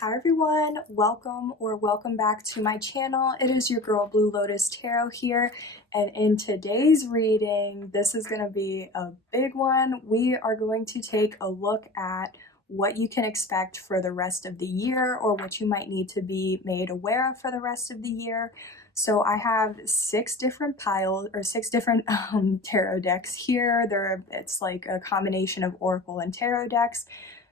Hi everyone, welcome back to my channel. It is your girl Blue Lotus Tarot here, and in today's reading, this is going to be a big one. We are going to take a look at what you can expect for the rest of the year, or what you might need to be made aware of for the rest of the year. So I have six different tarot decks here. It's like a combination of oracle and tarot decks.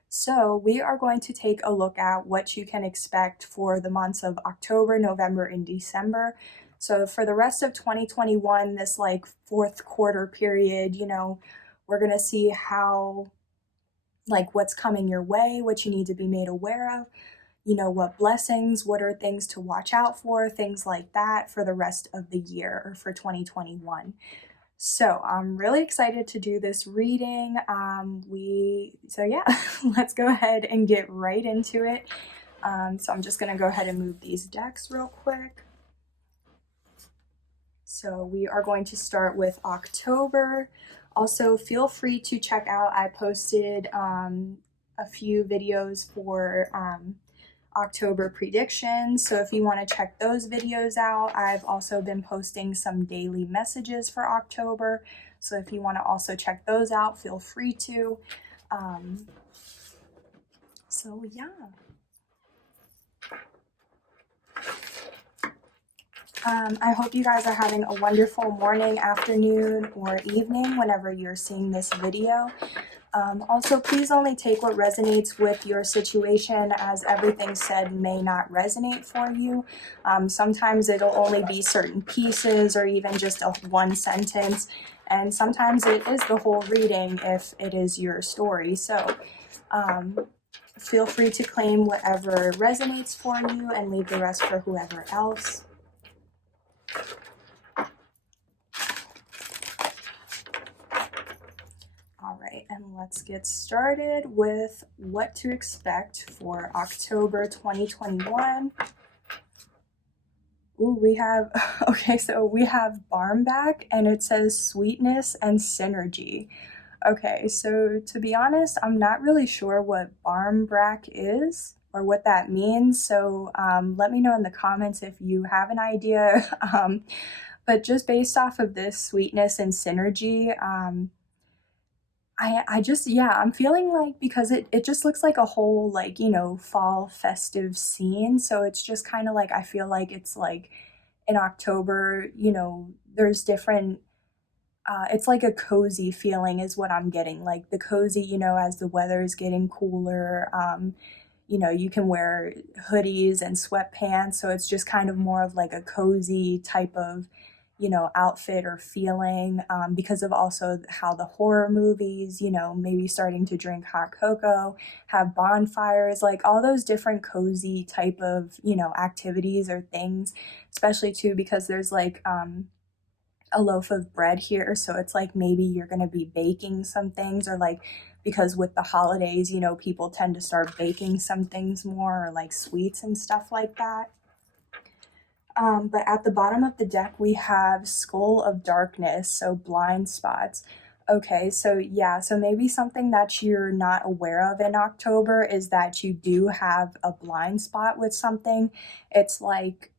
So we are going to take a look at what you can expect for the months of October, November, and December. So for the rest of 2021, this like fourth quarter period, we're going to see how, like, what's coming your way, what you need to be made aware of, what blessings, what are things to watch out for, things like that for the rest of the year, or for 2021. So I'm really excited to do this reading. Let's go ahead and get right into it. So I'm just gonna go ahead and move these decks real quick. So we are going to start with October. Also, feel free to check out, I posted a few videos for October predictions, so if you want to check those videos out. I've also been posting some daily messages for October, so if you want to also check those out, feel free to. I hope you guys are having a wonderful morning, afternoon, or evening whenever you're seeing this video. Also, please only take what resonates with your situation, as everything said may not resonate for you. Sometimes it'll only be certain pieces, or even just one sentence, and sometimes it is the whole reading if it is your story. So feel free to claim whatever resonates for you and leave the rest for whoever else. Alright, and let's get started with what to expect for October 2021. Ooh, we have Barmback, and it says sweetness and synergy. Okay, so to be honest, I'm not really sure what Barmbrack is or what that means, so let me know in the comments if you have an idea. But just based off of this sweetness and synergy, I'm feeling like, because it just looks like a whole, like, fall festive scene. So it's just kind of like, I feel like it's like in October, there's different, it's like a cozy feeling is what I'm getting. Like the cozy, as the weather is getting cooler, you can wear hoodies and sweatpants. So it's just kind of more of like a cozy type of, outfit or feeling, because of also how the horror movies, maybe starting to drink hot cocoa, have bonfires, like all those different cozy type of, activities or things, especially too because there's like a loaf of bread here. So it's like maybe you're going to be baking some things, or like, because with the holidays, people tend to start baking some things more, or like sweets and stuff like that. But at the bottom of the deck, we have Skull of Darkness, so blind spots. Okay, so yeah, so maybe something that you're not aware of in October is that you do have a blind spot with something. It's like,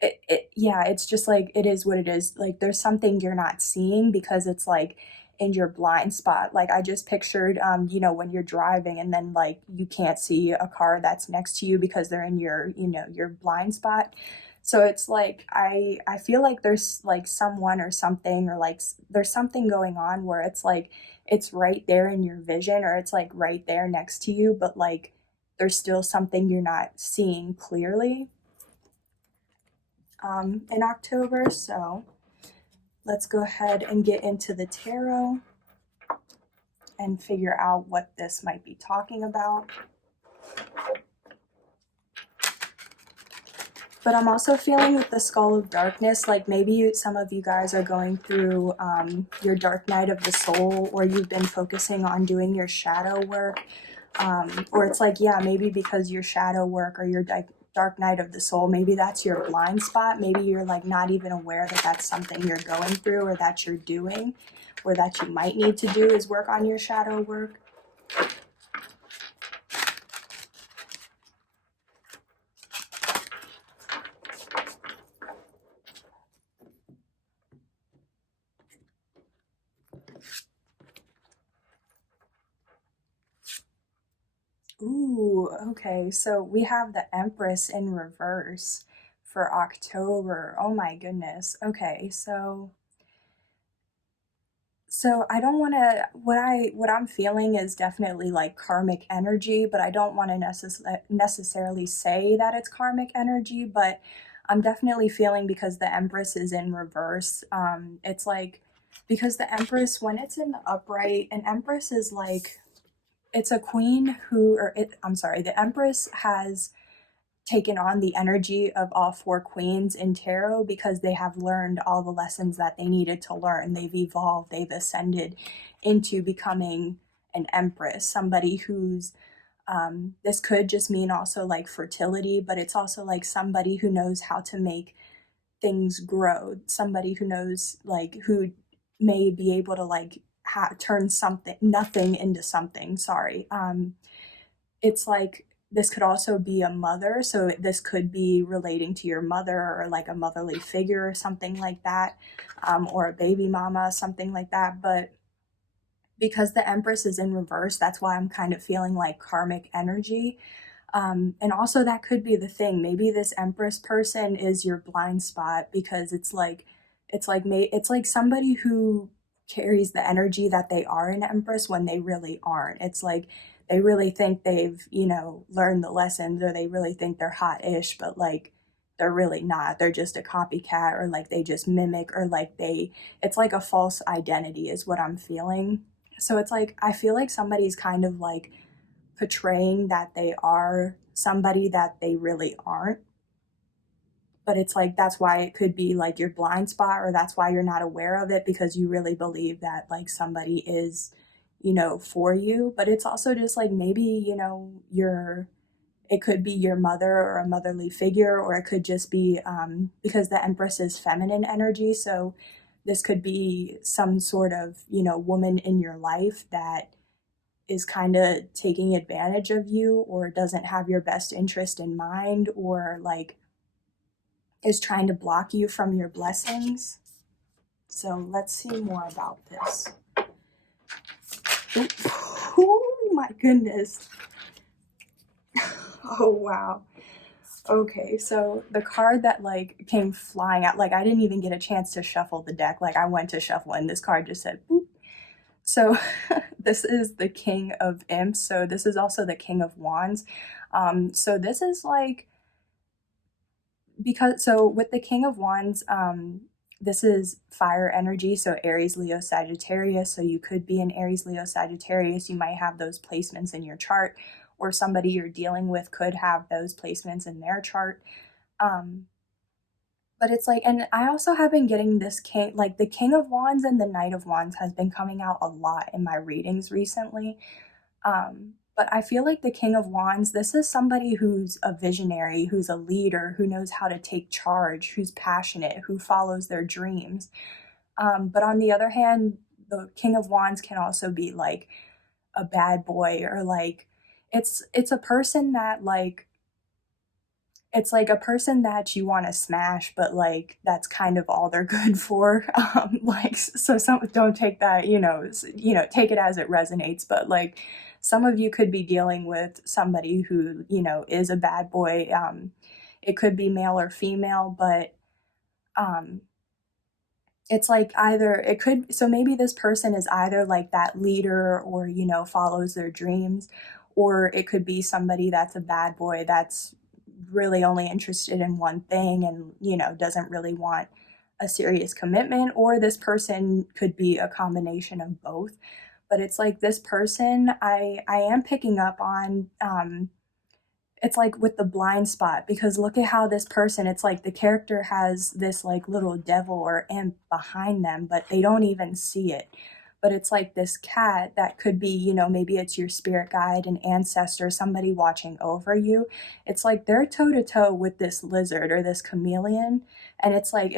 it's just like, it is what it is. Like there's something you're not seeing because it's like in your blind spot. Like I just pictured, when you're driving and then like you can't see a car that's next to you because they're in your, your blind spot. So it's like, I feel like there's like someone or something, or like there's something going on where it's like, it's right there in your vision, or it's like right there next to you, but like there's still something you're not seeing clearly in October. So let's go ahead and get into the tarot and figure out what this might be talking about. But I'm also feeling with the Skull of Darkness, like maybe some of you guys are going through your dark night of the soul, or you've been focusing on doing your shadow work, or it's like, yeah, maybe because your shadow work or your dark night of the soul, maybe that's your blind spot. Maybe you're like not even aware that that's something you're going through, or that you're doing, or that you might need to do, is work on your shadow work. Ooh, okay. So we have the Empress in reverse for October. Oh my goodness. Okay, so I don't want to what I'm feeling is definitely like karmic energy, but I don't want to necessarily say that it's karmic energy, but I'm definitely feeling because the Empress is in reverse. It's like because the Empress when it's in the upright, an Empress is like it's a queen who or it I'm sorry, the Empress has taken on the energy of all four queens in tarot because they have learned all the lessons that they needed to learn. They've evolved, they've ascended into becoming an empress, somebody who's this could just mean also like fertility, but it's also like somebody who knows how to make things grow, somebody who knows like who may be able to like turn something nothing into something. Sorry. It's like this could also be a mother, so this could be relating to your mother or like a motherly figure or something like that, or a baby mama, something like that. But because the Empress is in reverse, that's why I'm kind of feeling like karmic energy. And also, that could be the thing. Maybe this Empress person is your blind spot because it's like somebody who carries the energy that they are an Empress when they really aren't. It's like they really think they've learned the lessons, or they really think they're hot-ish, but like they're really not. They're just a copycat, or like they just mimic, or like it's like a false identity is what I'm feeling. So it's like I feel like somebody's kind of like portraying that they are somebody that they really aren't. But it's like that's why it could be like your blind spot, or that's why you're not aware of it because you really believe that like somebody is, for you. But it's also just like maybe, it could be your mother or a motherly figure, or it could just be because the Empress is feminine energy. So this could be some sort of, woman in your life that is kind of taking advantage of you, or doesn't have your best interest in mind, or like is trying to block you from your blessings. So let's see more about this. Oh my goodness. Oh wow. Okay, so the card that like came flying out, like I didn't even get a chance to shuffle the deck. Like I went to shuffle and this card just said boop. So this is the King of Imps. So this is also the King of Wands. So this is like because so with the King of Wands, this is fire energy, so Aries, Leo, Sagittarius. So you could be an Aries, Leo, Sagittarius. You might have those placements in your chart, or somebody you're dealing with could have those placements in their chart. Um, but it's like, and I also have been getting this king, like the King of Wands and the Knight of Wands has been coming out a lot in my readings recently. But I feel like the King of Wands, this is somebody who's a visionary, who's a leader, who knows how to take charge, who's passionate, who follows their dreams. But on the other hand, the King of Wands can also be like a bad boy, or like it's a person that like it's like a person that you want to smash, but like that's kind of all they're good for. Like so, some don't take that, take it as it resonates. But like some of you could be dealing with somebody who is a bad boy. It could be male or female, but um, it's like either it could. So maybe this person is either like that leader, or follows their dreams, or it could be somebody that's a bad boy that's really only interested in one thing, and doesn't really want a serious commitment, or this person could be a combination of both. But it's like this person I am picking up on, it's like with the blind spot, because look at how this person, it's like the character has this like little devil or imp behind them, but they don't even see it. But it's like this cat that could be, maybe it's your spirit guide, an ancestor, somebody watching over you. It's like they're toe to toe with this lizard or this chameleon. And it's like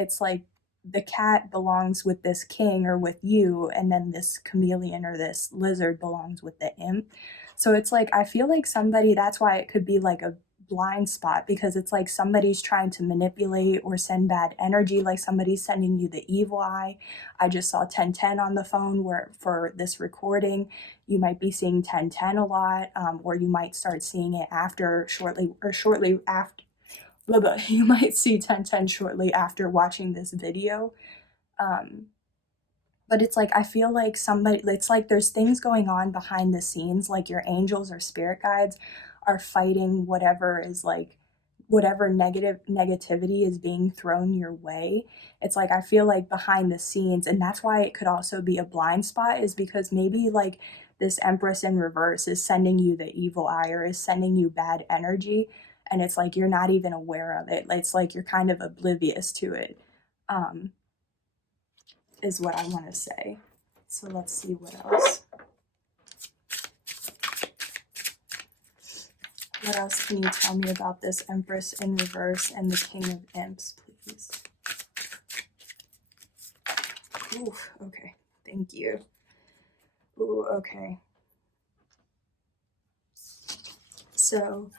the cat belongs with this king or with you, and then this chameleon or this lizard belongs with the imp. So it's like I feel like somebody, that's why it could be like a blind spot, because it's like somebody's trying to manipulate or send bad energy, like somebody's sending you the evil eye. I just saw 1010 on the phone where for this recording, you might be seeing 1010 a lot, or you might start seeing it after shortly after, blah, blah, you might see 1010 shortly after watching this video. Um, but it's like I feel like it's like there's things going on behind the scenes, like your angels or spirit guides are fighting whatever is like whatever negativity is being thrown your way. It's like I feel like behind the scenes, and that's why it could also be a blind spot, is because maybe like this Empress in reverse is sending you the evil eye or is sending you bad energy, and it's like you're not even aware of it. It's like you're kind of oblivious to it. Um, is what I want to say. So let's see what else. What else can you tell me about this Empress in reverse and the King of Imps, please? Ooh, okay. Thank you. Ooh, okay. So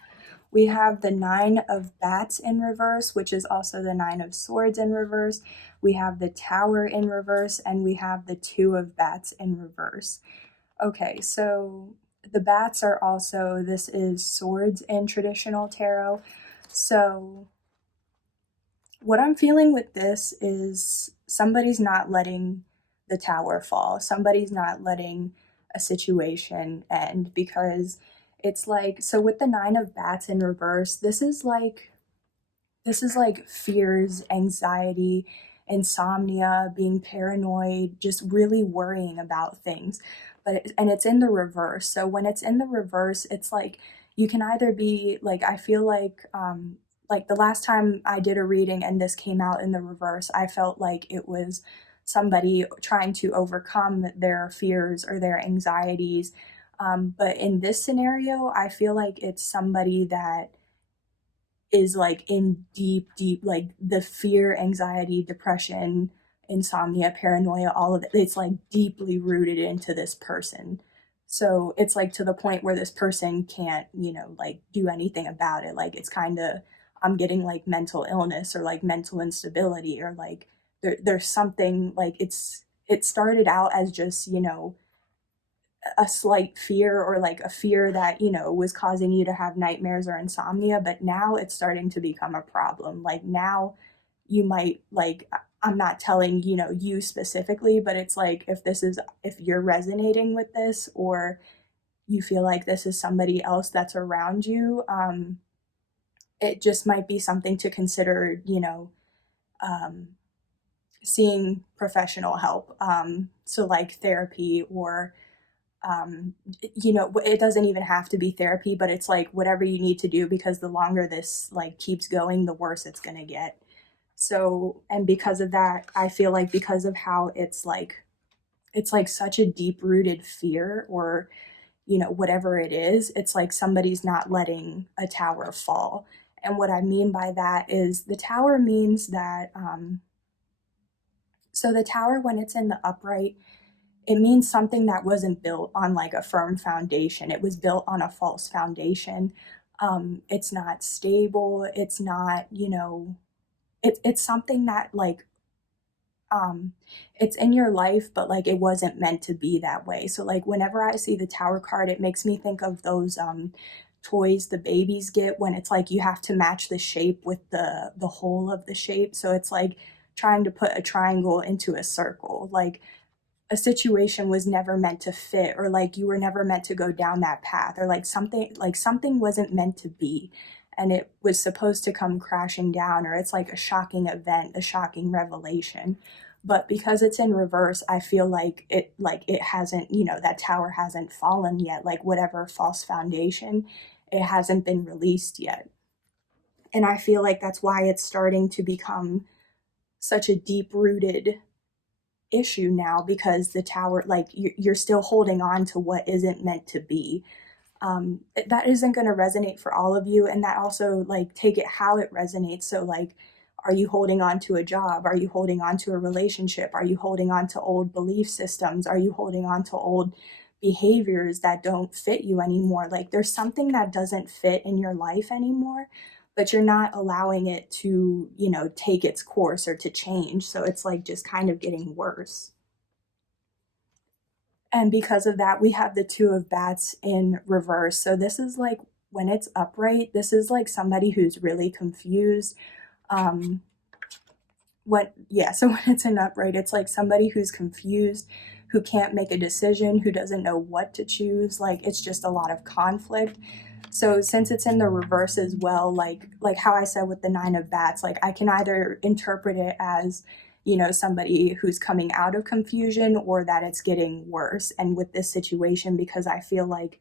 we have the Nine of Bats in reverse, which is also the Nine of Swords in reverse. We have the Tower in reverse, and we have the Two of Bats in reverse. Okay, so the bats are also, this is swords in traditional tarot. So what I'm feeling with this is somebody's not letting the tower fall. Somebody's not letting a situation end, because it's like, so with the Nine of Bats in reverse, this is like fears, anxiety, insomnia, being paranoid, just really worrying about things. And it's in the reverse. So when it's in the reverse, it's like you can either be like, I feel like the last time I did a reading and this came out in the reverse, I felt like it was somebody trying to overcome their fears or their anxieties. But in this scenario, I feel like it's somebody that is like in deep, like the fear, anxiety, depression, insomnia, paranoia, all of it. It's like deeply rooted into this person. So it's like to the point where this person can't, like do anything about it. Like it's kind of, I'm getting like mental illness or like mental instability, or like there's something like it started out as just, a slight fear, or like a fear that was causing you to have nightmares or insomnia, but now it's starting to become a problem. Like now you might, like, I'm not telling you specifically, but it's like if you're resonating with this, or you feel like this is somebody else that's around you, it just might be something to consider, um, seeing professional help, so like therapy, or it doesn't even have to be therapy, but it's like whatever you need to do, because the longer this like keeps going, the worse it's going to get. So, and because of that, I feel like because of how it's like such a deep rooted fear, or whatever it is, it's like somebody's not letting a tower fall. And what I mean by that is the tower means that so the tower, when it's in the upright, it means something that wasn't built on like a firm foundation. It was built on a false foundation. It's not stable. It's not, it's something that like, it's in your life, but like it wasn't meant to be that way. So like whenever I see the tower card, it makes me think of those toys the babies get, when it's like you have to match the shape with the whole of the shape. So it's like trying to put a triangle into a circle. Like a situation was never meant to fit, or like you were never meant to go down that path, or like something wasn't meant to be, and it was supposed to come crashing down, or it's like a shocking event, a shocking revelation. But because it's in reverse, I feel like it hasn't, that tower hasn't fallen yet. Like whatever false foundation, it hasn't been released yet. And I feel like that's why it's starting to become such a deep rooted issue now, because the tower, like you're still holding on to what isn't meant to be. That isn't going to resonate for all of you, and that also, like, take it how it resonates. So like, are you holding on to a job? Are you holding on to a relationship? Are you holding on to old belief systems? Are you holding on to old behaviors that don't fit you anymore. Like there's something that doesn't fit in your life anymore, but you're not allowing it to, take its course or to change. So it's like just kind of getting worse. And because of that, we have the Two of Bats in reverse. So this is like when it's upright, this is like somebody who's really confused. Um, so when it's in upright, it's like somebody who's confused, who can't make a decision, who doesn't know what to choose. Like it's just a lot of conflict. So since it's in the reverse as well, like how I said with the Nine of Bats, like I can either interpret it as, somebody who's coming out of confusion, or that it's getting worse. And with this situation, because I feel like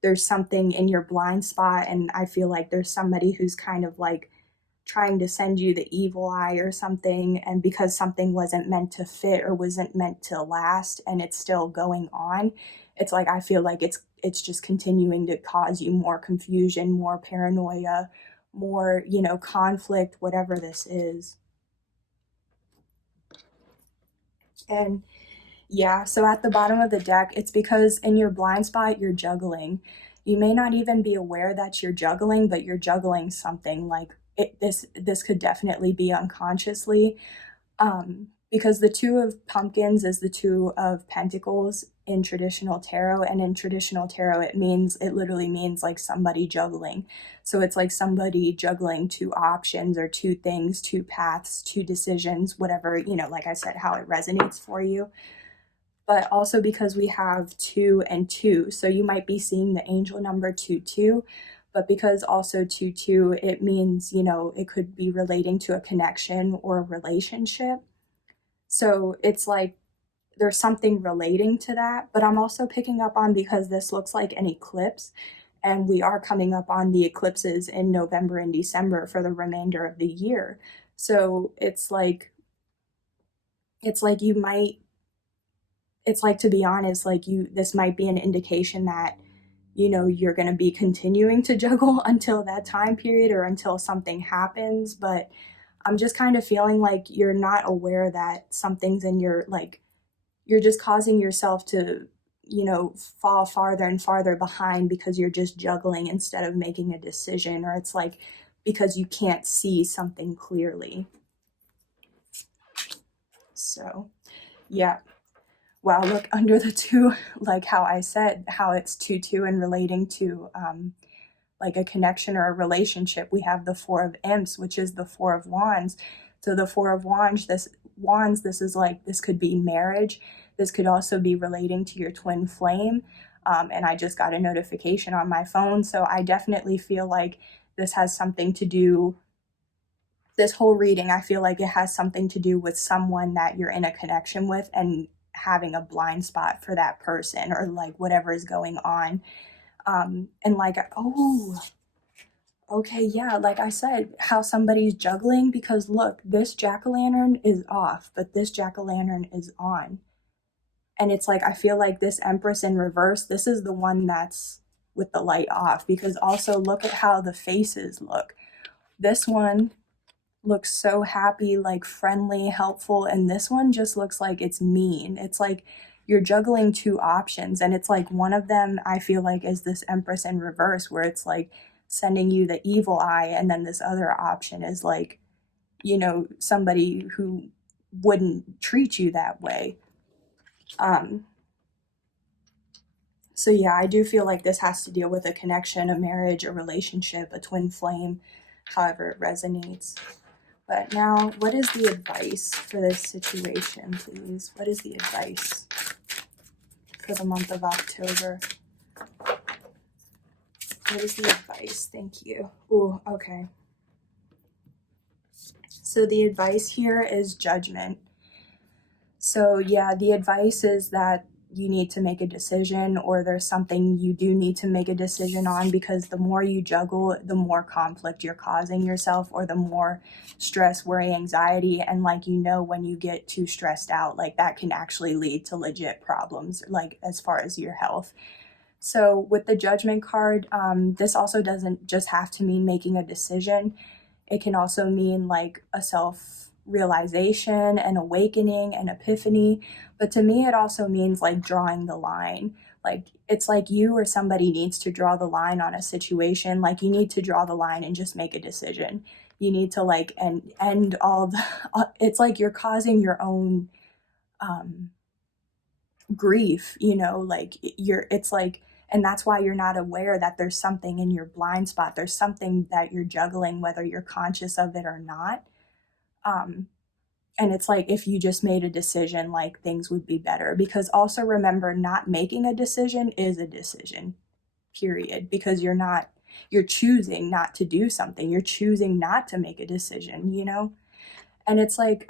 there's something in your blind spot, and I feel like there's somebody who's kind of like trying to send you the evil eye or something, and because something wasn't meant to fit or wasn't meant to last and it's still going on, it's like I feel like it's just continuing to cause you more confusion, more paranoia, more, conflict, whatever this is. And yeah, so at the bottom of the deck, it's because in your blind spot, you're juggling. You may not even be aware that you're juggling, but you're juggling something. Like this could definitely be unconsciously, because the Two of Pumpkins is the Two of Pentacles in traditional tarot, and in traditional tarot, it literally means like somebody juggling. So it's like somebody juggling two options or two things, two paths, two decisions, whatever, like I said, how it resonates for you. But also because we have 2 and 2, so you might be seeing the angel number 22, but because also 2 it means, it could be relating to a connection or a relationship. So it's like there's something relating to that, but I'm also picking up on, because this looks like an eclipse, and we are coming up on the eclipses in November and December for the remainder of the year. So it's like you might, it's like, to be honest, like this might be an indication that, you're going to be continuing to juggle until that time period or until something happens. But I'm just kind of feeling like you're not aware that something's in your, like, you're just causing yourself to, fall farther and farther behind because you're just juggling instead of making a decision, or it's like because you can't see something clearly. So, yeah. Wow, look, under the 2, like how I said, how it's 2 and relating to like a connection or a relationship, we have the Four of Imps, which is the Four of Wands. So the Four of Wands, this is like, this could be marriage. This could also be relating to your twin flame. And I just got a notification on my phone. So I definitely feel like this has something to do, this whole reading, I feel like it has something to do with someone that you're in a connection with and having a blind spot for that person, or like whatever is going on. And like, oh, okay, yeah, like I said, how somebody's juggling, because look, this jack-o'-lantern is off, but this jack-o'-lantern is on. And it's like, I feel like this Empress in reverse, this is the one that's with the light off, because also look at how the faces look. This one looks so happy, like friendly, helpful, and this one just looks like it's mean. It's like you're juggling two options, and it's like one of them, I feel like, is this Empress in reverse, where it's like sending you the evil eye, and then this other option is like, somebody who wouldn't treat you that way. So yeah, I do feel like this has to deal with a connection, a marriage, a relationship, a twin flame, however it resonates. But now, what is the advice for this situation, please? What is the advice for the month of October? What is the advice? Thank you. Ooh, okay. So the advice here is judgment. So yeah, the advice is that you need to make a decision, or there's something you do need to make a decision on, because the more you juggle, the more conflict you're causing yourself, or the more stress, worry, anxiety. And like, when you get too stressed out, like that can actually lead to legit problems, like as far as your health. So with the Judgment card, this also doesn't just have to mean making a decision. It can also mean like a self-realization, an awakening, an epiphany. But to me, it also means like drawing the line. Like, it's like you or somebody needs to draw the line on a situation. Like, you need to draw the line and just make a decision. You need to like end all the it's like you're causing your own grief, you know, like it's like, and that's why you're not aware that there's something in your blind spot. There's something that you're juggling, whether you're conscious of it or not. Um, and it's like if you just made a decision, like things would be better. Because also remember, not making a decision is a decision, period. Because you're choosing not to do something. You're choosing not to make a decision, you know? And it's like,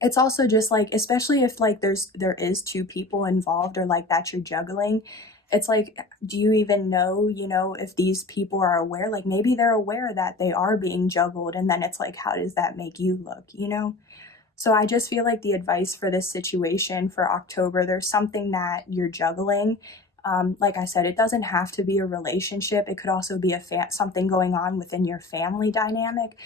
it's also just like, especially if like there is two people involved or like that you're juggling, it's like, do you even know, you know, if these people are aware? Like maybe they're aware that they are being juggled, and then it's like, how does that make you look, you know? So I just feel like the advice for this situation for October, there's something that you're juggling. Like I said, it doesn't have to be a relationship. It could also be something going on within your family dynamic,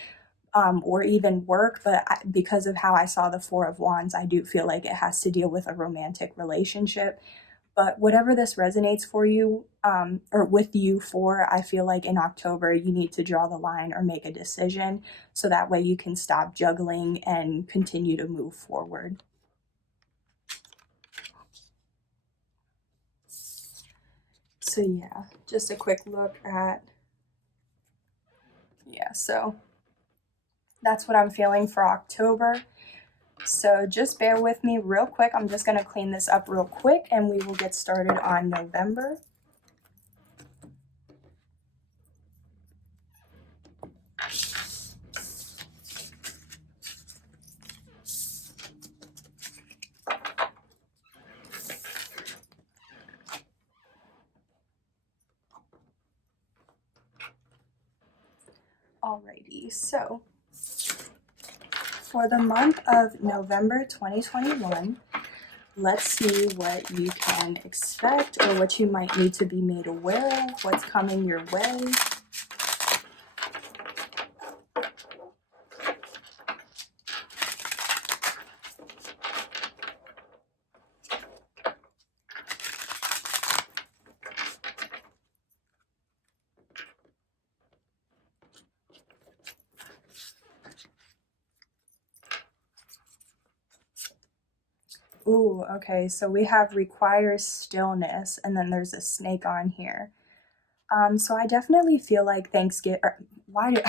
or even work. But because of how I saw the Four of Wands, I do feel like it has to deal with a romantic relationship. But whatever this resonates for you, or with you for, I feel like in October you need to draw the line or make a decision so that way you can stop juggling and continue to move forward. So yeah, just a quick look at, yeah, so that's what I'm feeling for October. So just bear with me real quick. I'm just going to clean this up real quick and we will get started on November. Alrighty, so for the month of November 2021, let's see what you can expect or what you might need to be made aware of, what's coming your way. Ooh, okay, so we have requires stillness, and then there's a snake on here. So I definitely feel like Thanksgiving, why do,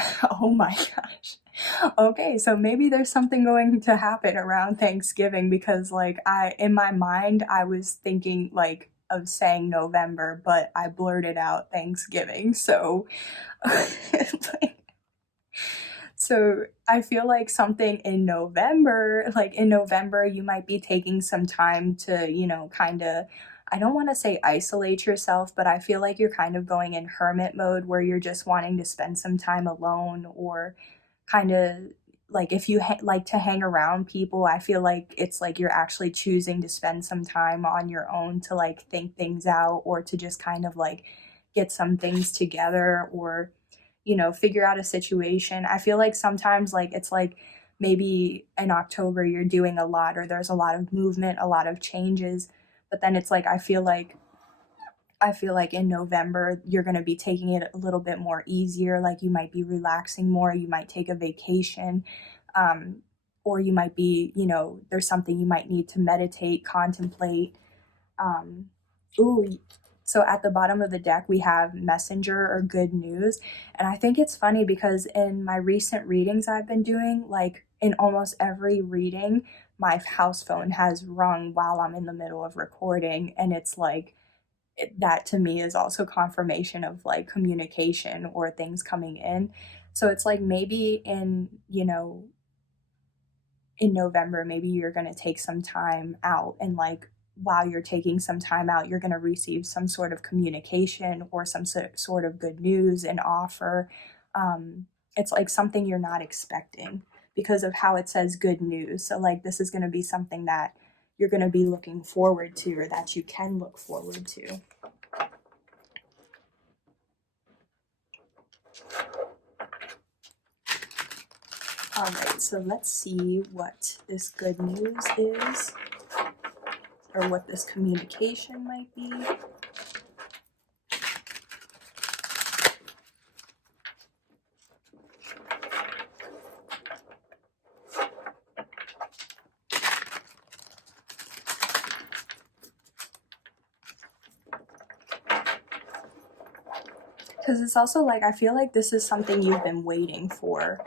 oh my gosh. Okay, so maybe there's something going to happen around Thanksgiving because like in my mind, I was thinking like of saying November, but I blurted out Thanksgiving. So, like, so I feel like something in November, like in November, you might be taking some time to, you know, kind of, I don't want to say isolate yourself, but I feel like you're kind of going in hermit mode where you're just wanting to spend some time alone, or kind of like if you like to hang around people, I feel like it's like you're actually choosing to spend some time on your own to like think things out or to just kind of like get some things together, or you know, figure out a situation. I feel like sometimes like it's like maybe in October you're doing a lot or there's a lot of movement, a lot of changes, but then it's like I feel like in November you're going to be taking it a little bit more easier, like you might be relaxing more, you might take a vacation. Um or you might be, you know, there's something you might need to meditate, contemplate. um Ooh, so at the bottom of the deck, we have messenger or good news. And I think it's funny because in my recent readings I've been doing, like in almost every reading, my house phone has rung while I'm in the middle of recording. And it's like, that to me is also confirmation of like communication or things coming in. So it's like maybe in, you know, in November, maybe you're going to take some time out, and like while you're taking some time out, you're going to receive some sort of communication or some sort of good news, an offer. It's like something you're not expecting because of how it says good news. So like this is going to be something that you're going to be looking forward to, or that you can look forward to. All right, so let's see what this good news is. or what this communication might be. Because it's also like, I feel like this is something you've been waiting for.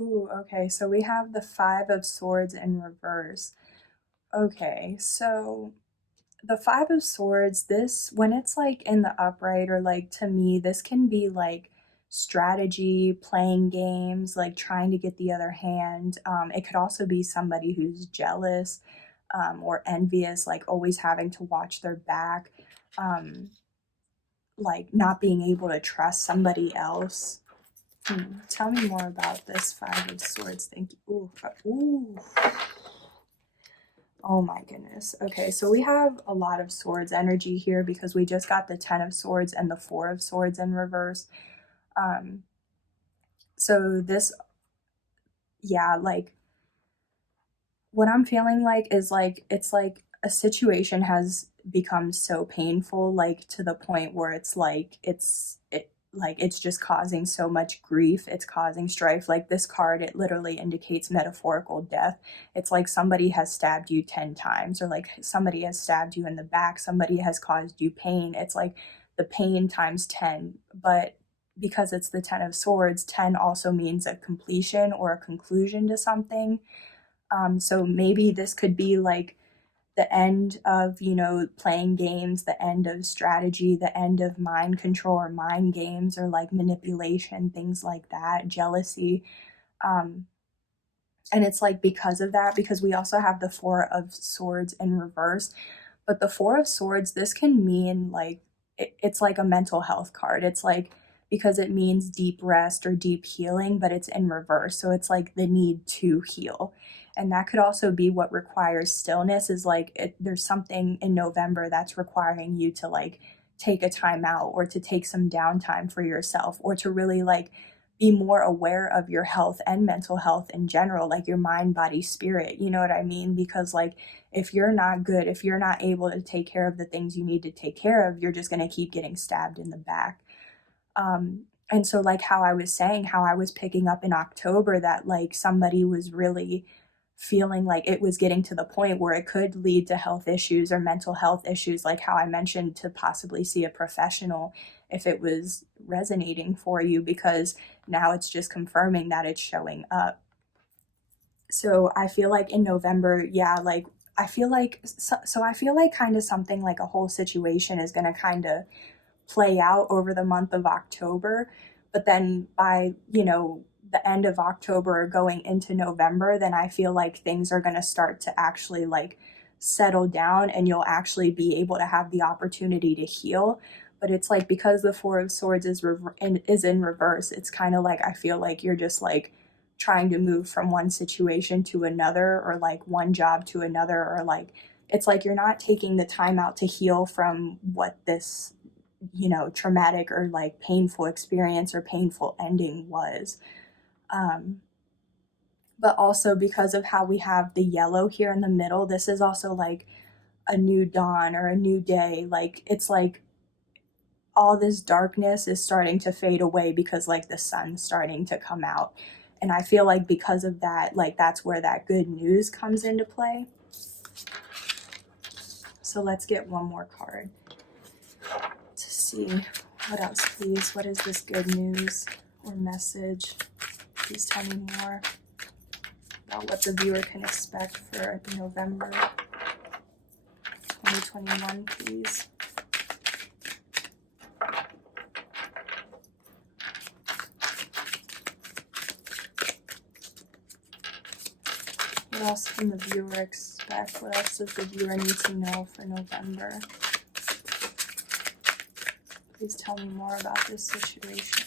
Ooh, okay, so we have the Five of Swords in reverse. Okay, so the Five of Swords, this, when it's like in the upright, or like to me, this can be like strategy, playing games, like trying to get the other hand. It could also be somebody who's jealous or envious, like always having to watch their back, like not being able to trust somebody else. Tell me more about this Five of Swords. Thank you. Ooh. Oh my goodness. Okay, so we have a lot of swords energy here because we just got the 10 of Swords and the 4 of Swords in reverse. So this, yeah, like what I'm feeling like is like, it's like a situation has become so painful, like to the point where it's like, it's just causing so much grief. It's causing strife. Like this card, it literally indicates metaphorical death. It's like somebody has stabbed you 10 times, or like somebody has stabbed you in the back. Somebody has caused you pain. It's like the pain times 10. But because it's the 10 of Swords, 10 also means a completion or a conclusion to something. So maybe this could be like the end of, you know, playing games, the end of strategy, the end of mind control or mind games, or like manipulation, things like that, jealousy. And it's like because of that, because we also have the 4 of Swords in reverse. But the 4 of Swords, this can mean like, it's like a mental health card. It's like, because it means deep rest or deep healing, but it's in reverse. So it's like the need to heal. And that could also be what requires stillness, is like there's something in November that's requiring you to like take a time out, or to take some downtime for yourself, or to really like be more aware of your health and mental health in general, like your mind, body, spirit. You know what I mean? Because like if you're not good, if you're not able to take care of the things you need to take care of, you're just going to keep getting stabbed in the back. And so like how I was saying, how I was picking up in October that like somebody was really feeling like it was getting to the point where it could lead to health issues or mental health issues, like how I mentioned to possibly see a professional if it was resonating for you, because now it's just confirming that it's showing up. So I feel like in November, yeah, like I feel like, so I feel like kind of something like a whole situation is going to kind of play out over the month of October. But then by, you know, the end of October going into November, then I feel like things are going to start to actually like settle down, and you'll actually be able to have the opportunity to heal. But it's like because the 4 of Swords is in reverse, it's kind of like I feel like you're just like trying to move from one situation to another, or like one job to another, or like it's like you're not taking the time out to heal from what this, you know, traumatic or like painful experience or painful ending was. But also because of how we have the yellow here in the middle, this is also like a new dawn or a new day. Like it's like all this darkness is starting to fade away because like the sun's starting to come out. And I feel like because of that, like that's where that good news comes into play. So let's get one more card to see what else, please. What is this good news or message? Please tell me more about what the viewer can expect for November 2021, please. What else can the viewer expect? What else does the viewer need to know for November? Please tell me more about this situation.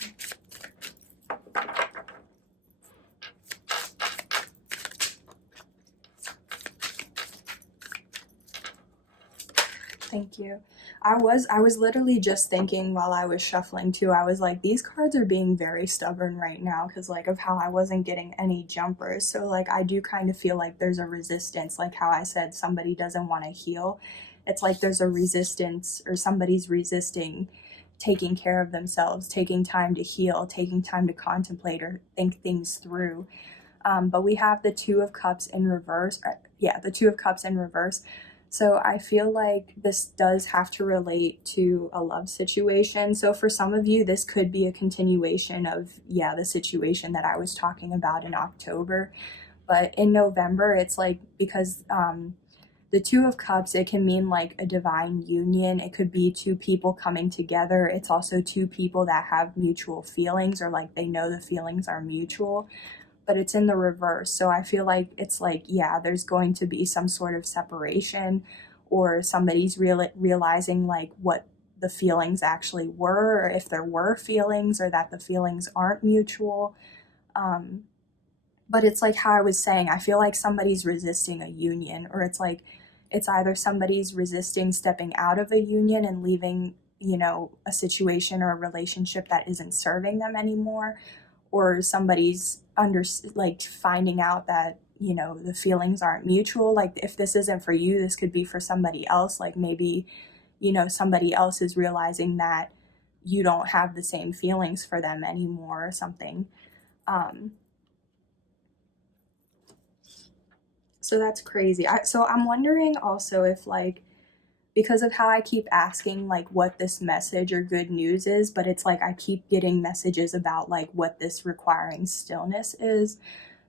Thank you. I was literally just thinking while I was shuffling too. I was like, these cards are being very stubborn right now because like of how I wasn't getting any jumpers. So like I do kind of feel like there's a resistance, like how I said somebody doesn't want to heal. It's like there's a resistance or somebody's resisting taking care of themselves, taking time to heal, taking time to contemplate or think things through. But we have the Two of Cups in reverse. Yeah, the Two of Cups in reverse. So I feel like this does have to relate to a love situation. So for some of you, this could be a continuation of, yeah, the situation that I was talking about in October. But in November, it's like because the Two of Cups, it can mean like a divine union. It could be two people coming together. It's also two people that have mutual feelings or like they know the feelings are mutual, but it's in the reverse. So I feel like it's like, yeah, there's going to be some sort of separation or somebody's realizing like what the feelings actually were, or if there were feelings or that the feelings aren't mutual. But it's like how I was saying, I feel like somebody's resisting a union, or it's like it's either somebody's resisting stepping out of a union and leaving, a situation or a relationship that isn't serving them anymore, or somebody's like finding out that the feelings aren't mutual. Like if this isn't for you, this could be for somebody else. Like maybe somebody else is realizing that you don't have the same feelings for them anymore or something. So that's crazy. So I'm wondering also if like, because of how I keep asking like what this message or good news is, but it's like I keep getting messages about like what this requiring stillness is.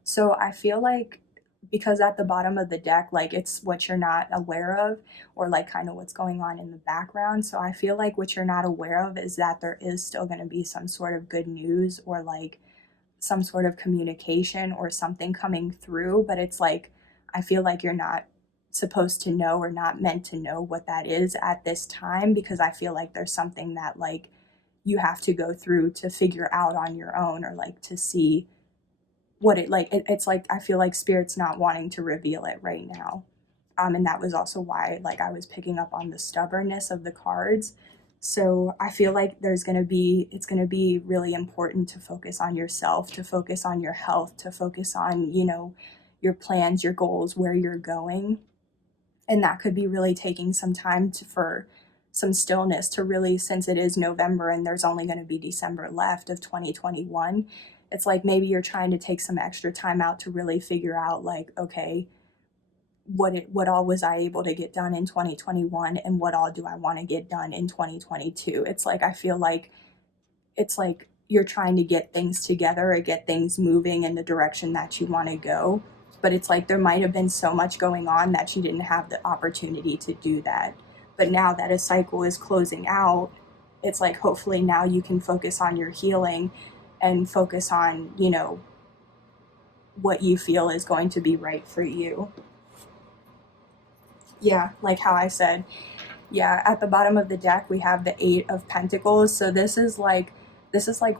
So I feel like because at the bottom of the deck, like it's what you're not aware of, or like kind of what's going on in the background. So I feel like what you're not aware of is that there is still going to be some sort of good news or like some sort of communication or something coming through, but it's like I feel like you're not supposed to know or not meant to know what that is at this time, because I feel like there's something that like you have to go through to figure out on your own, or like to see what it's like I feel like spirit's not wanting to reveal it right now. And that was also why like I was picking up on the stubbornness of the cards. So I feel like it's going to be really important to focus on yourself, to focus on your health, to focus on, your plans, your goals, where you're going. And that could be really taking some time for some stillness to really, since it is November and there's only going to be December left of 2021, it's like maybe you're trying to take some extra time out to really figure out like, okay, what all was I able to get done in 2021 and what all do I want to get done in 2022. It's like I feel like it's like you're trying to get things together or get things moving in the direction that you want to go, but it's like there might have been so much going on that you didn't have the opportunity to do that. But now that a cycle is closing out, it's like hopefully now you can focus on your healing and focus on, what you feel is going to be right for you. Yeah, like how I said, yeah, at the bottom of the deck we have the Eight of Pentacles. So this is like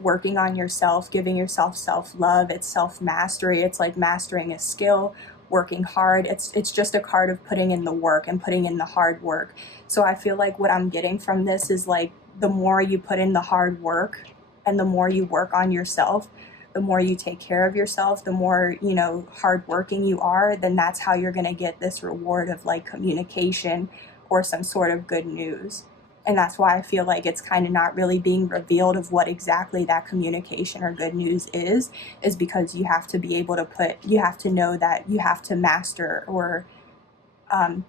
working on yourself, giving yourself self-love. It's self-mastery. It's like mastering a skill, working hard. It's just a card of putting in the work and putting in the hard work. So I feel like what I'm getting from this is like the more you put in the hard work and the more you work on yourself, the more you take care of yourself, the more, hardworking you are, then that's how you're going to get this reward of like communication or some sort of good news. And that's why I feel like it's kind of not really being revealed of what exactly that communication or good news is because you have to be able to you have to know that you have to master or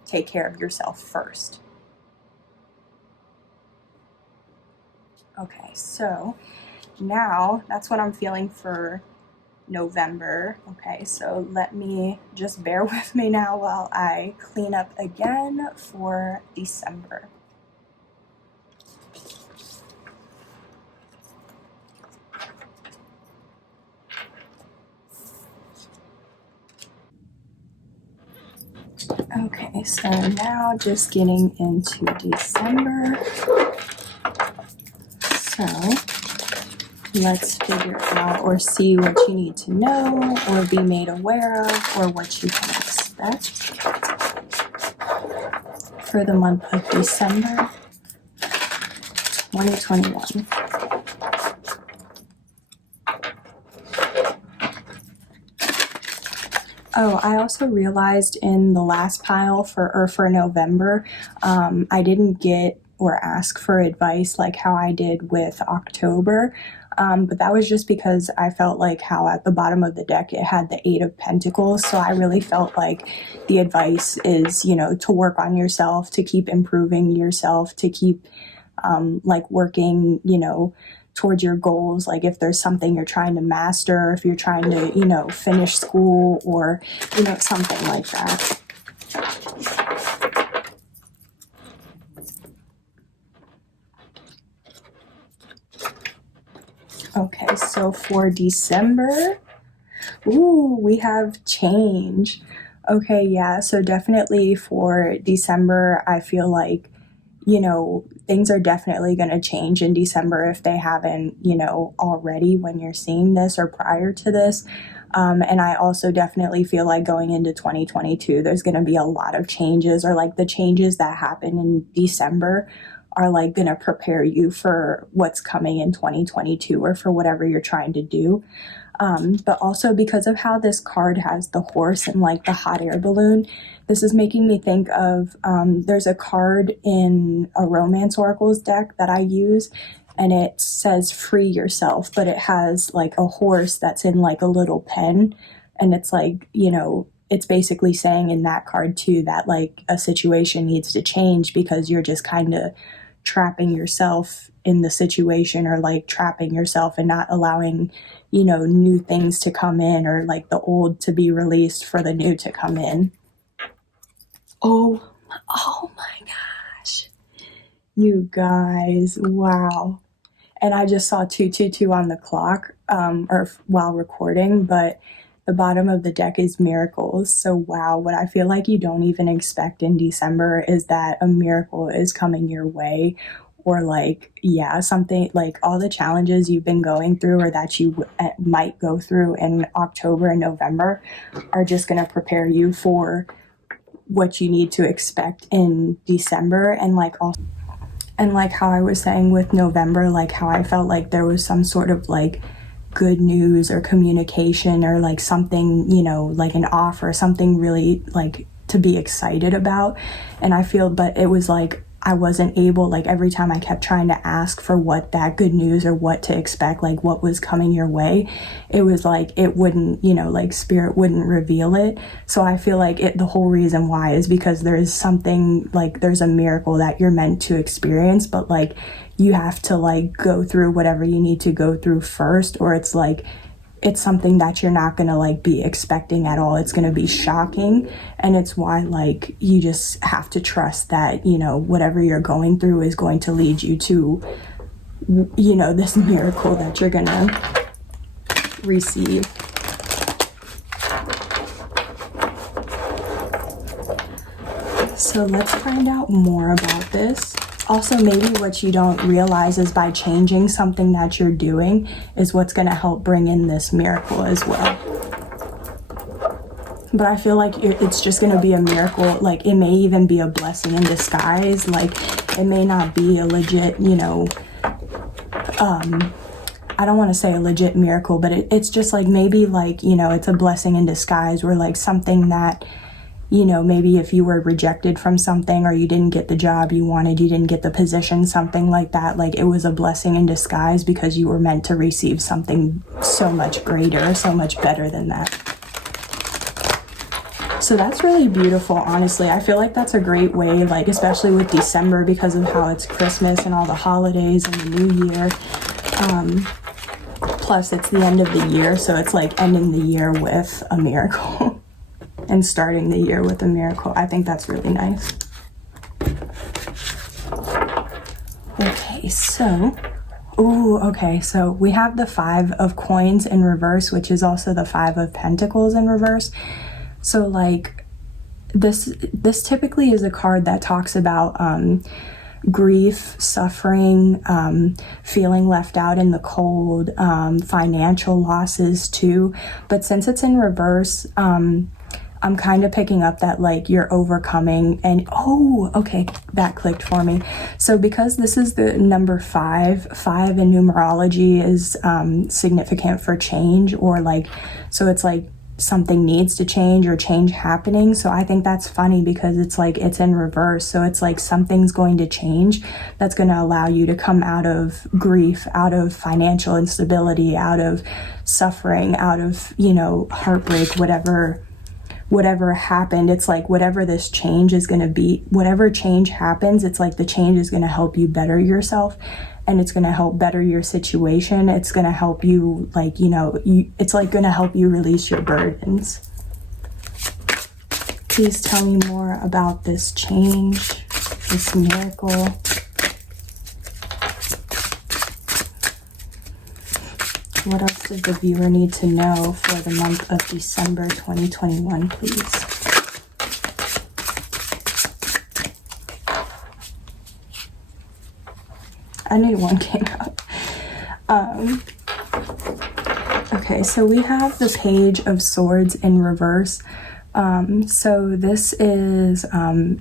take care of yourself first. Okay, so now that's what I'm feeling for November. Okay, so let me just bear with me now while I clean up again for December. Okay, so now just getting into December. So let's figure out or see what you need to know or be made aware of or what you can expect for the month of December 2021. Oh, I also realized in the last pile for November, I didn't get or ask for advice like how I did with October. But that was just because I felt like how at the bottom of the deck it had the Eight of Pentacles. So I really felt like the advice is, to work on yourself, to keep improving yourself, to keep like working, towards your goals. Like if there's something you're trying to master, if you're trying to, finish school or, something like that. Okay, so for December, ooh, we have change. Okay, yeah, so definitely for December, I feel like, things are definitely going to change in December if they haven't, already when you're seeing this or prior to this. And I also definitely feel like going into 2022, there's going to be a lot of changes, or like the changes that happen in December are like going to prepare you for what's coming in 2022 or for whatever you're trying to do. But also because of how this card has the horse and like the hot air balloon, this is making me think of, there's a card in a Romance Oracles deck that I use, and it says free yourself, but it has like a horse that's in like a little pen, and it's like, it's basically saying in that card too that like a situation needs to change because you're just kind of trapping yourself in the situation, or like trapping yourself and not allowing, new things to come in, or like the old to be released for the new to come in. Oh my gosh. You guys, wow. And I just saw 222 on the clock, or while recording, but the bottom of the deck is miracles. So wow, what I feel like you don't even expect in December is that a miracle is coming your way, or like, yeah, something like all the challenges you've been going through or that you might go through in October and November are just going to prepare you for what you need to expect in December. And like also, and like how I was saying with November, like how I felt like there was some sort of like good news or communication or like something, like an offer, something really like to be excited about. And I feel, but it was like I wasn't able, like every time I kept trying to ask for what that good news or what to expect, like what was coming your way, it was like it wouldn't, like spirit wouldn't reveal it. So I feel like the whole reason why is because there's something, like there's a miracle that you're meant to experience, but like you have to like go through whatever you need to go through first, or it's like it's something that you're not going to like be expecting at all. It's going to be shocking. And it's why like you just have to trust that, whatever you're going through is going to lead you to, this miracle that you're going to receive. So let's find out more about this. Also, maybe what you don't realize is by changing something that you're doing is what's going to help bring in this miracle as well. But I feel like it's just going to be a miracle. Like it may even be a blessing in disguise. Like it may not be a legit, I don't want to say a legit miracle, but it's just like maybe like, it's a blessing in disguise, or like something that, maybe if you were rejected from something, or you didn't get the job you wanted, you didn't get the position, something like that, like it was a blessing in disguise because you were meant to receive something so much greater, so much better than that. So that's really beautiful, honestly. I feel like that's a great way, like especially with December because of how it's Christmas and all the holidays and the new year. Plus it's the end of the year, so it's like ending the year with a miracle. And starting the year with a miracle. I think that's really nice. Okay, so we have the 5 of coins in reverse, which is also the 5 of pentacles in reverse. So like this typically is a card that talks about grief, suffering, feeling left out in the cold, financial losses too. But since it's in reverse, I'm kind of picking up that like you're overcoming, and oh, okay, that clicked for me. So because this is the number 5 in numerology is significant for change, or like, so it's like something needs to change or change happening. So I think that's funny because it's like it's in reverse. So it's like something's going to change that's going to allow you to come out of grief, out of financial instability, out of suffering, out of, you know, heartbreak, whatever happened. It's like whatever this change is going to be, whatever change happens, it's like the change is going to help you better yourself, and it's going to help better your situation. It's going to help you, like, you know, it's like going to help you release your burdens. Please tell me more about this change, this miracle. What else does the viewer need to know for the month of December 2021, please? A new one came out. Okay, so we have the Page of Swords in reverse. So this is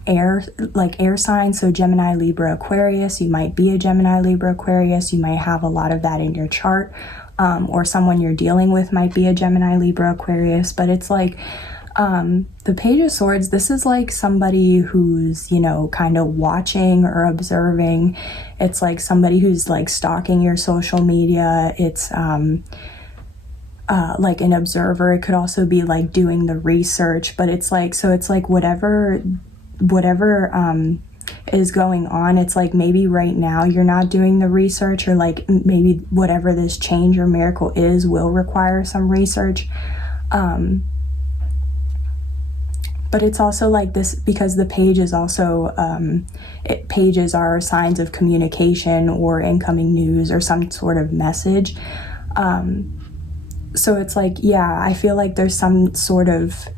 air signs, so Gemini, Libra, Aquarius. You might be a Gemini, Libra, Aquarius. You might have a lot of that in your chart, or someone you're dealing with might be a Gemini, Libra, Aquarius. But it's like the Page of Swords, this is like somebody who's, you know, kind of watching or observing. It's like somebody who's like stalking your social media. It's like an observer. It could also be like doing the research, but it's like, so it's like whatever is going on, it's like maybe right now you're not doing the research, or like maybe whatever this change or miracle is will require some research. But it's also like this, because the page is also, pages are signs of communication or incoming news or some sort of message. So it's like, yeah, I feel like there's some sort of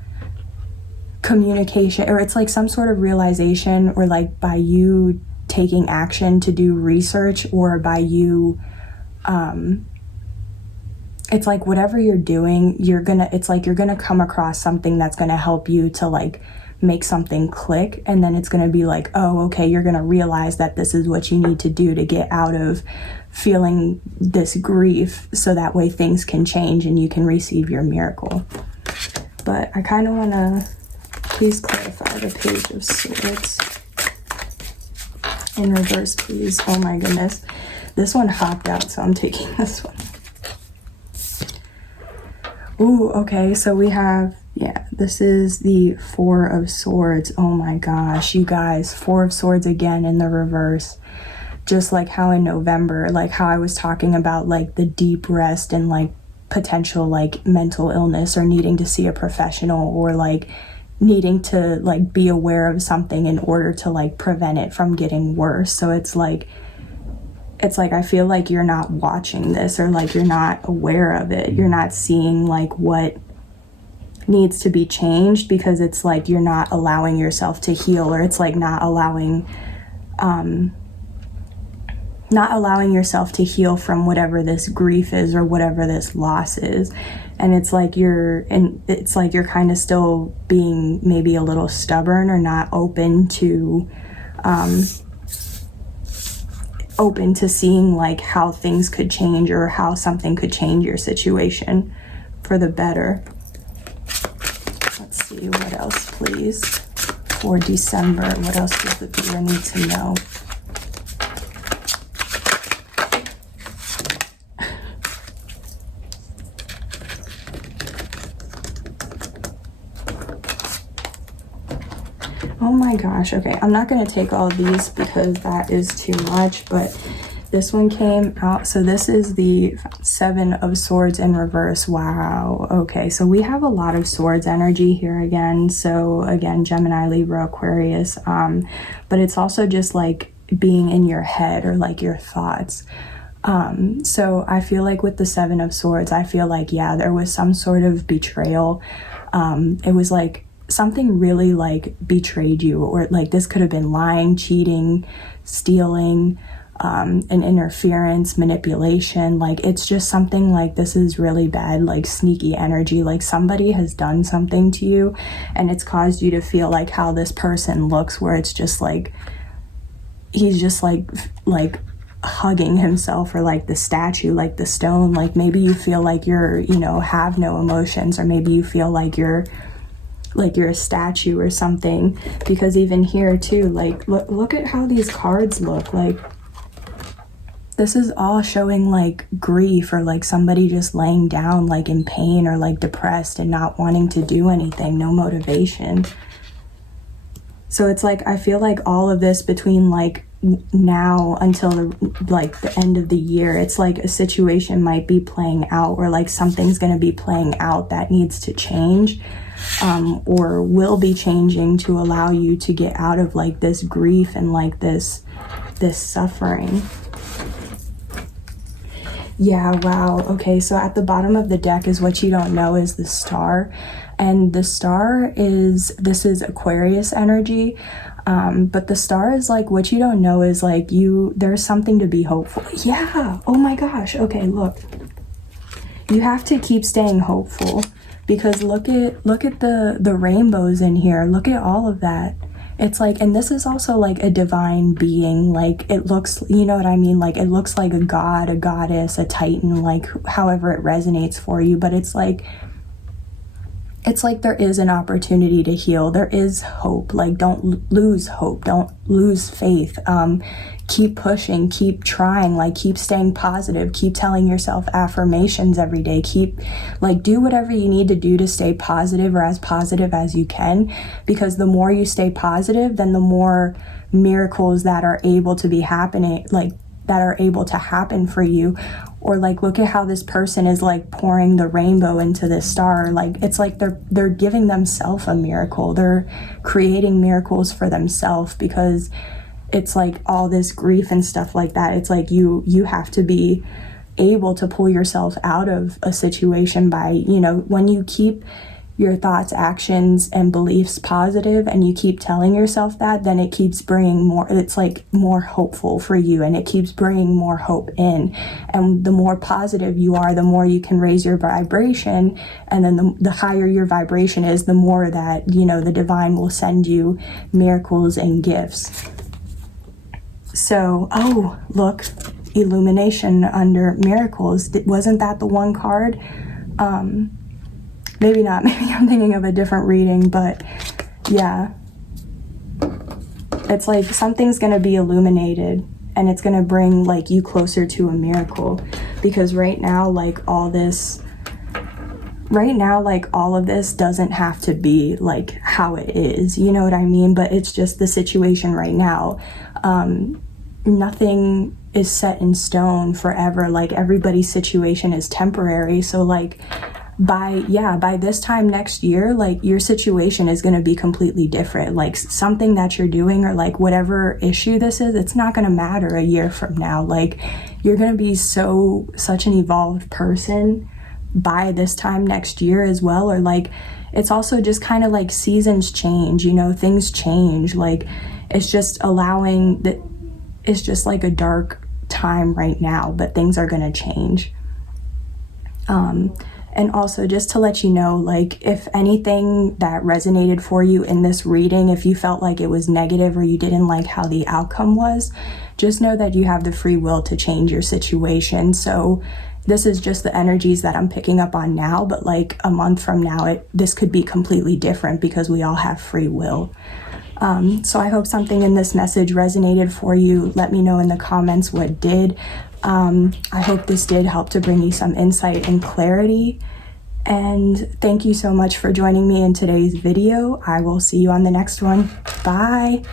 communication, or it's like some sort of realization, or like by you taking action to do research, or by you, it's like whatever you're doing, it's like you're gonna come across something that's gonna help you to like make something click, and then it's gonna be like, oh, okay, you're gonna realize that this is what you need to do to get out of feeling this grief, so that way things can change and you can receive your miracle. But I kind of want to please clarify the Page of Swords in reverse, please. Oh my goodness, this one hopped out, so I'm taking this one. Ooh, okay, so we have, yeah, this is the Four of Swords. Oh my gosh, you guys, Four of Swords again in the reverse. Just like how in November, like how I was talking about like the deep rest and like potential like mental illness, or needing to see a professional, or like needing to like be aware of something in order to like prevent it from getting worse. So it's like I feel like you're not watching this, or like you're not aware of it. You're not seeing like what needs to be changed, because it's like you're not allowing yourself to heal, or it's like not allowing yourself to heal from whatever this grief is, or whatever this loss is. And it's like you're kind of still being maybe a little stubborn, or not open to seeing like how things could change, or how something could change your situation for the better. Let's see, what else, please, for December? What else does the viewer need to know? Oh my gosh, okay, I'm not going to take all of these because that is too much, but this one came out. So this is the Seven of Swords in reverse. Wow, okay, so we have a lot of swords energy here again. So again, Gemini, Libra, Aquarius, but it's also just like being in your head, or like your thoughts. So I feel like with the Seven of Swords, I feel like, yeah, there was some sort of betrayal. It was like something really like betrayed you, or like this could have been lying, cheating, stealing, an interference, manipulation. Like, it's just something like, this is really bad, like sneaky energy. Like, somebody has done something to you and it's caused you to feel like how this person looks, where it's just like, he's just like hugging himself, or like the statue, like the stone. Like, maybe you feel like you're, you know, have no emotions, or maybe you feel like you're a statue or something. Because even here too, like, look at how these cards look. Like, this is all showing like grief, or like somebody just laying down like in pain, or like depressed and not wanting to do anything, no motivation. So it's like, I feel like all of this between like now until the end of the year, it's like a situation might be playing out, or like something's going to be playing out that needs to change, or will be changing, to allow you to get out of like this grief and like this suffering. Yeah, wow. Okay, so at the bottom of the deck is what you don't know is the Star. And the Star this is Aquarius energy. But the Star is like, what you don't know is like, there's something to be hopeful. Yeah, oh my gosh. Okay, look. You have to keep staying hopeful, because look at the rainbows in here. Look at all of that. It's like, and this is also like a divine being. Like, it looks, you know what I mean? Like, it looks like a god, a goddess, a titan, like however it resonates for you. But it's like there is an opportunity to heal. There is hope. Like, don't lose hope. Don't lose faith. Keep pushing, keep trying, like, keep staying positive, keep telling yourself affirmations every day, do whatever you need to do to stay positive, or as positive as you can, because the more you stay positive, then the more miracles that are able to be happening, like, that are able to happen for you. Or like, look at how this person is like pouring the rainbow into this star. Like, it's like they're giving themselves a miracle. They're creating miracles for themselves, because it's like all this grief and stuff like that. It's like you have to be able to pull yourself out of a situation by, you know, when you keep your thoughts, actions, and beliefs positive, and you keep telling yourself that, then it keeps bringing more, it's like more hopeful for you, and it keeps bringing more hope in. And the more positive you are, the more you can raise your vibration, and then the higher your vibration is, the more that, you know, the divine will send you miracles and gifts. So, oh, look, illumination under miracles. Wasn't that the one card? Maybe not. Maybe I'm thinking of a different reading, but yeah. It's like something's going to be illuminated, and it's going to bring like you closer to a miracle, because right now, like all of this doesn't have to be like how it is, you know what I mean? But it's just the situation right now. Nothing is set in stone forever. Like, everybody's situation is temporary. So like, by this time next year, like, your situation is going to be completely different. Like, something that you're doing, or like whatever issue this is, it's not going to matter a year from now. Like, you're going to be such an evolved person by this time next year as well. Or like, it's also just kind of like seasons change, you know, things change. Like, it's just allowing that. It's just like a dark time right now, but things are going to change. And also, just to let you know, like, if anything that resonated for you in this reading, if you felt like it was negative, or you didn't like how the outcome was, just know that you have the free will to change your situation. So this is just the energies that I'm picking up on now, but like a month from now, this could be completely different, because we all have free will. So I hope something in this message resonated for you. Let me know in the comments what did. I hope this did help to bring you some insight and clarity. And thank you so much for joining me in today's video. I will see you on the next one. Bye.